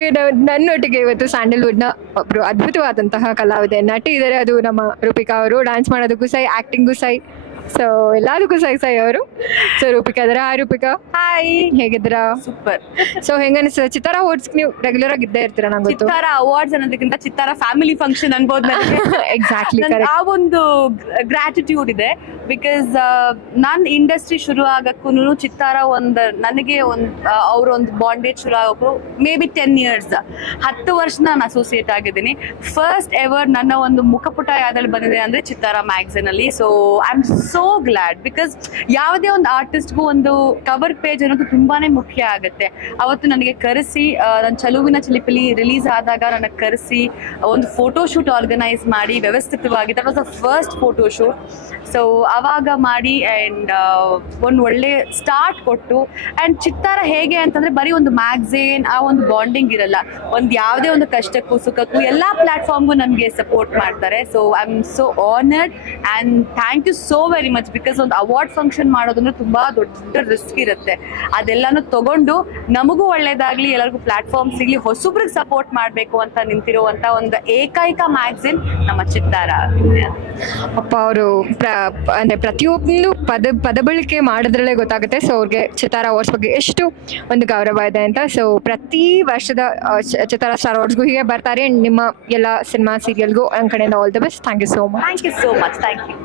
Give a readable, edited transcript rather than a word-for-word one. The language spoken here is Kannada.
ನನ್ನೊಟ್ಟಿಗೆ ಇವತ್ತು ಸ್ಯಾಂಡಲ್ವುಡ್ನ ಒಬ್ರು ಅದ್ಭುತವಾದಂತಹ ಕಲಾವಿದೆ ನಟಿ ಇದ್ದಾರೆ. ಅದು ನಮ್ಮ ರೂಪಿಕಾ ಅವರು. ಡ್ಯಾನ್ಸ್ ಮಾಡೋದಕ್ಕೂ ಸೈ, ಆಕ್ಟಿಂಗು ಸೈ, ಸೊ ಎಲ್ಲದಕ್ಕೂ ಸೈ ಸೈ ಅವರು. ಸೊ ರೂಪಿಕಾ ಇದಾರೆ. ಹಾಯ್ ರೂಪಿಕಾ. ಹಾಯ್, ಹೇಗಿದ್ದೀರಾ? ಸೂಪರ್. ಸೊ ಹೆಂಗನಿಸ್ತದೆ ಚಿತ್ತಾರ ಅವಾರ್ಡ್ಸ್? ನೀವು ರೆಗ್ಯುಲರ್ ಆಗಿ ಇದ್ದೇ ಇರ್ತೀರಾ ನಂಗೆ ಗೊತ್ತು. ಚಿತ್ತಾರ ಅವಾರ್ಡ್ಸ್ ಅನ್ನೋದಕ್ಕಿಂತ ಚಿತ್ತಾರ ಫ್ಯಾಮಿಲಿ ಫಂಕ್ಷನ್ ಅನ್ಬೋದು ನನಗೆ. ಎಕ್ಸಾಕ್ಟ್ಲಿ ಆ ಒಂದು ಗ್ರಾಟಿಟ್ಯೂಡ್ ಇದೆ. ಬಿಕಾಸ್ ನನ್ನ ಇಂಡಸ್ಟ್ರಿ ಶುರು ಆಗಕ್ಕೂ ಚಿತ್ತಾರ ನನಗೆ ಅವರೊಂದು ಬಾಂಡೇಜ್ ಶುರು ಆಗೋಕ್ಕೂ ಮೇ ಬಿ 10 years 10 ವರ್ಷ ನಾನು ಅಸೋಸಿಯೇಟ್ ಆಗಿದ್ದೀನಿ. ಫಸ್ಟ್ ಎವರ್ ನನ್ನ ಒಂದು ಮುಖಪುಟ ಯಾವ್ದ್ರಲ್ಲಿ ಬಂದಿದೆ ಅಂದ್ರೆ ಚಿತ್ತಾರ ಮ್ಯಾಗಝೀನ್ ಅಲ್ಲಿ. So I am so glad. Because ಯಾವುದೇ ಒಂದು ಆರ್ಟಿಸ್ಟ್ಗೂ ಒಂದು ಕವರ್ ಪೇಜ್ ಅನ್ನೋದು ತುಂಬಾನೇ ಮುಖ್ಯ ಆಗುತ್ತೆ. ಅವತ್ತು ನನಗೆ ಕರೆಸಿ, ನನ್ನ ಚಲುವಿನ ಚಿಲಿಪಿಲಿ ರಿಲೀಸ್ ಆದಾಗ ನನಗೆ ಕರೆಸಿ ಒಂದು ಫೋಟೋ ಶೂಟ್ ಆರ್ಗನೈಸ್ ಮಾಡಿ ವ್ಯವಸ್ಥಿತವಾಗಿ, that was the first photo shoot. So ಅವಾಗ ಮಾಡಿ ಆ್ಯಂಡ್ ಒಂದು ಒಳ್ಳೆ ಸ್ಟಾರ್ಟ್ ಕೊಟ್ಟು. ಆ್ಯಂಡ್ ಚಿತ್ತಾರ ಹೇಗೆ ಅಂತಂದರೆ ಬರೀ ಒಂದು ಮ್ಯಾಗ್ಝೀನ್, ಆ ಒಂದು ಬಾಂಡಿಂಗ್ ಇರಲ್ಲ. ಒಂದು ಯಾವುದೇ ಒಂದು ಕಷ್ಟಕ್ಕೂ ಸುಖಕ್ಕೂ ಎಲ್ಲ ಪ್ಲ್ಯಾಟ್ಫಾರ್ಮ್ಗೂ ನಮಗೆ ಸಪೋರ್ಟ್ ಮಾಡ್ತಾರೆ. So I am so honoured and thank you so very much. Because ಒಂದು ಅವಾರ್ಡ್ ಫಂಕ್ಷನ್ ಮಾಡೋದಂದ್ರೆ ತುಂಬ ದೊಡ್ಡ ರಿಸ್ಕ್ ಇರುತ್ತೆ. ಅದೆಲ್ಲನೂ ತಗೊಂಡು ನಮಗೂ ಒಳ್ಳೇದಾಗಲಿ, ಎಲ್ಲರಿಗೂ ಪ್ಲ್ಯಾಟ್ಫಾರ್ಮ್ ಸಿಗಲಿ, ಹೊಸಬ್ರಿಗೆ ಸಪೋರ್ಟ್ ಮಾಡಬೇಕು ಅಂತ ನಿಂತಿರುವಂಥ ಒಂದು ಏಕೈಕ ಮ್ಯಾಗ್ಝೀನ್ ನಮ್ಮ ಚಿತ್ತಾರ. ಅಪ್ಪ ಅವರು ಅಂದರೆ ಪ್ರತಿಯೊಂದು ಪದ ಬಳಕೆ ಮಾಡೋದ್ರಲ್ಲೇ ಗೊತ್ತಾಗುತ್ತೆ. ಸೊ ಅವ್ರಿಗೆ ಚಿತ್ತಾರ ಅವಾರ್ಡ್ಸ್ ಬಗ್ಗೆ ಎಷ್ಟು ಒಂದು ಗೌರವ ಇದೆ ಅಂತ. ಸೊ ಪ್ರತಿ ವರ್ಷದ ಚಿತ್ತಾರ ಸ್ಟಾರ್ ಅವಾರ್ಡ್ಸ್ಗೂ ಹೀಗೆ ಬರ್ತಾರೆ. ನಿಮ್ಮ ಎಲ್ಲ ಸಿನಿಮಾ ಸೀರಿಯಲ್ಗೂ ನನ್ನ ಕಡೆಯಿಂದ all the best. Thank you so much. Thank you so much. Thank you.